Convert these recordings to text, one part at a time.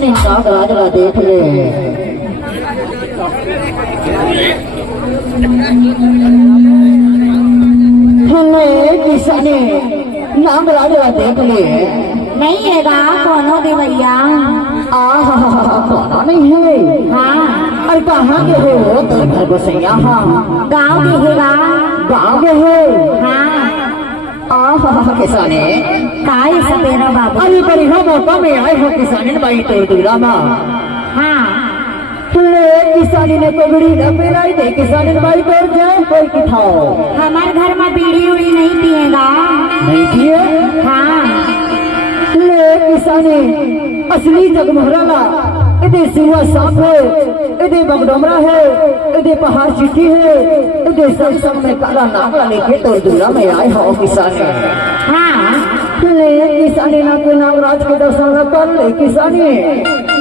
किसान इनका राजला देख ले किसान नाम राजला देख ले नहीं है गा कोनो देवैया कौन नहीं है। हाँ अरे कहाँ के हो तो घर बसैया। हाँ गाँव के है गा गाँव के है। हाँ किसाने काय सपेरा बाबू अरे बड़ी हो मौका में आए हो किसाने बाई तो दूरा माँ। हाँ किसानी ने पगड़ी न पहनाई दे किसानी ने बाई पर जाए कोई किठाओ। हमारे घर में बीड़ी उड़ी नहीं पिएगा नहीं पिए। हाँ किसानी असली जगमोहराला इधे सिवा सांप है इधे बगडोमरा है इधे पहाड़ चिट्ठी है इधे सब में काला नागला लेके तो दूरा में आए हो किसानी। हाँ किसानी ना के नागराज के दर्शन कर ले किसानी।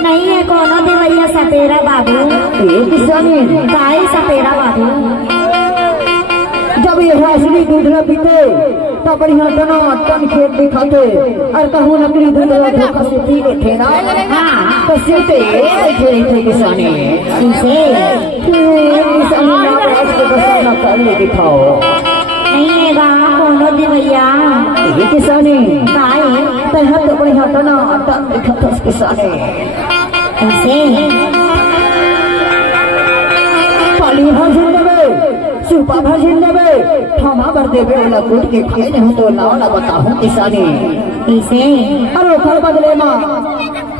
नहीं है कोनो देवैया सपेरा बाबू। ये किसानी काय सपेरा बाबू जब ये असली दूध न पीते तब बढ़िया टन खेत दिखाते और कहूँ नकली दूध धोखा से पी के थे ना। हाँ तो सीते थे किसानी किसानी नागराज के दर्शन कर ले दिखाओ। नहीं है गा कोनो देवैया ये किसानी काय तहत तो बढ़िया टन दिखाते किसानी। ऐसे पाली भाजन देवे सुपा भाजन देवे थमा भर देवे वाला कूट के खाए नहीं तो लावला बताऊं किसानी। ऐसे अरे खर बदले माँ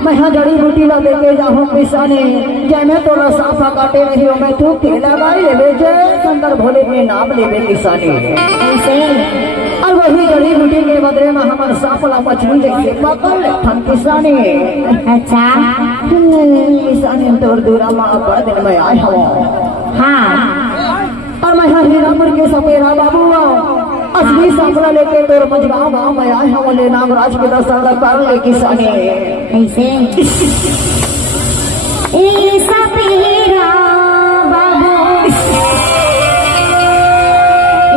मैं यहाँ जड़ी बूटी ला देके जाऊँ किसानी जय मैं तोरा साफा काटे रही हूँ मैं तू के लगाई ले जय शंकर भोले के नाम लेवे किसानी। ऐसे और वही जड़ी बूटी के बदले में हमारे साफला मछली जैसे पकड़ ले थन किसानी। अच्छा किसानी तोर दूरा माँ बड़ दिन में आए हूँ। हाँ और मैं यहाँ हीरापुर के सपेरा बाबू असली सांपला लेके तोर मझगांव गाँव में आए हूँ ले नागराज के दर्शन कर ले किसानी। ऐसे ए सपेरा बाबू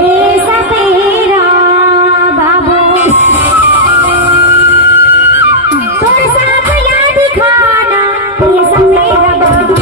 ए सपेरा बाबू तोर सांपला दिखाना ए सपेरा बाबू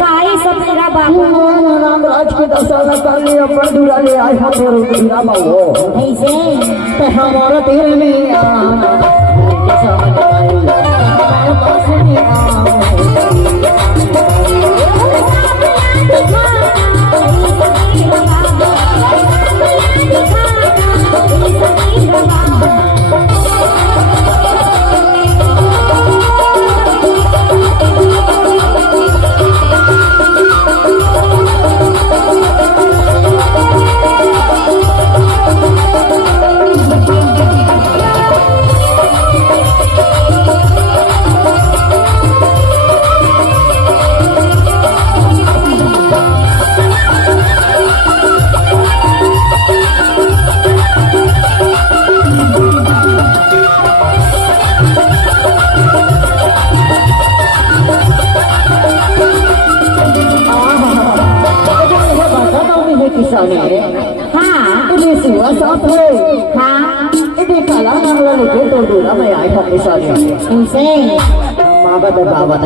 काय सपेरा बाबू नागराज के दर्शन कर ले अपन दूरा ले आए हम तोर दूरा बाबू। ऐसे ते हमारा दिल में आना किसान आई हमारे पास में हाँ इधे सिवा सांप है। हाँ इधे काला नागला लेके तो दूरा में आए हम किसानी। ऐसे माँ बता बाबा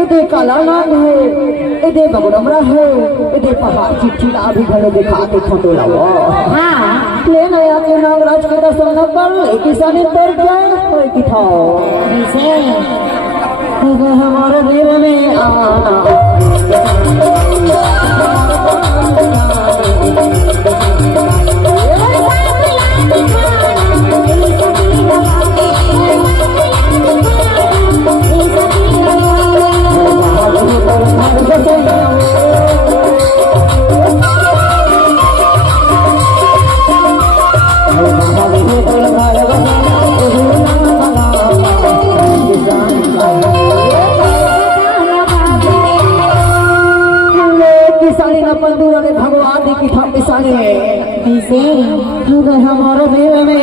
इधे काला नाग है, इधे बगड़मरा है, इधे पहाड़ चिट्ठी का भी घर दिखा के फोटो लाओ। हाँ ले नया के नागराज के दर्शन न कर ले किसानी तर जाए कोई की था कैसे इधे हमारे दिल में किसानी न पंदूरा ने भगवान की था किसानी कैसे हमारे दिल में